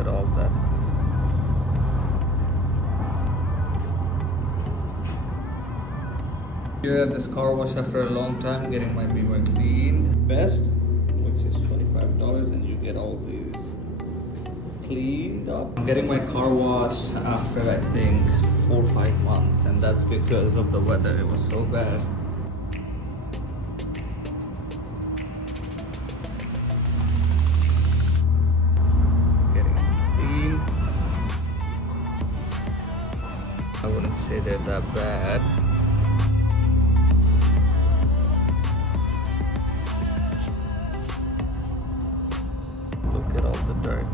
at all that. Here at this car wash after a long time getting my Beamer cleaned. Best, which is $25, and you get all these cleaned up. I'm getting my car washed after I think 4 or 5 months, and that's because of the weather. It was so bad. Getting clean. I wouldn't say they're that bad. Look at all the dirt.